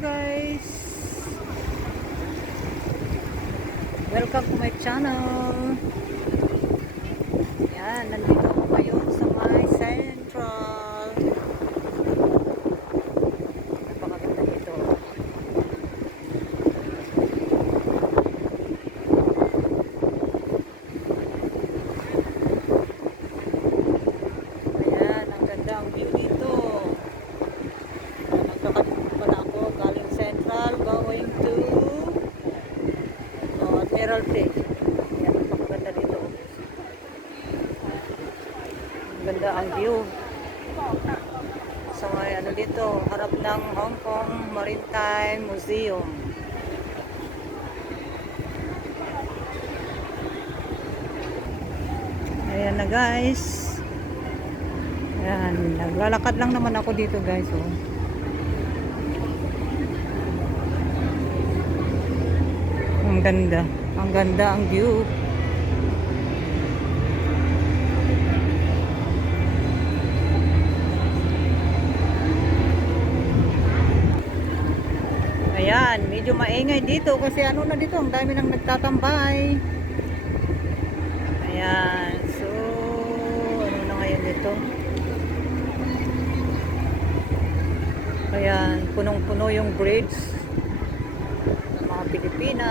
guys, welcome to my channel. Yan, nandito ako ngayon sa my central. Napakaganda dito. Ayan, ang ganda ang view dito. Nagkakad pala ako galing central going to Admiralty. Ayan, napakaganda dito. Ang ganda ang view. So may ano dito, harap ng Hong Kong Maritime Museum. Ayan na guys. Ayan, naglalakad lang naman ako dito guys. Oh. Ang ganda. Ang ganda ang view. Ayan, medyo maingay dito kasi ano na dito, ang dami nang nagtatambay. Ayan, so ano na ngayon dito? Ayan, punong-puno yung bridge ng mga Pilipina.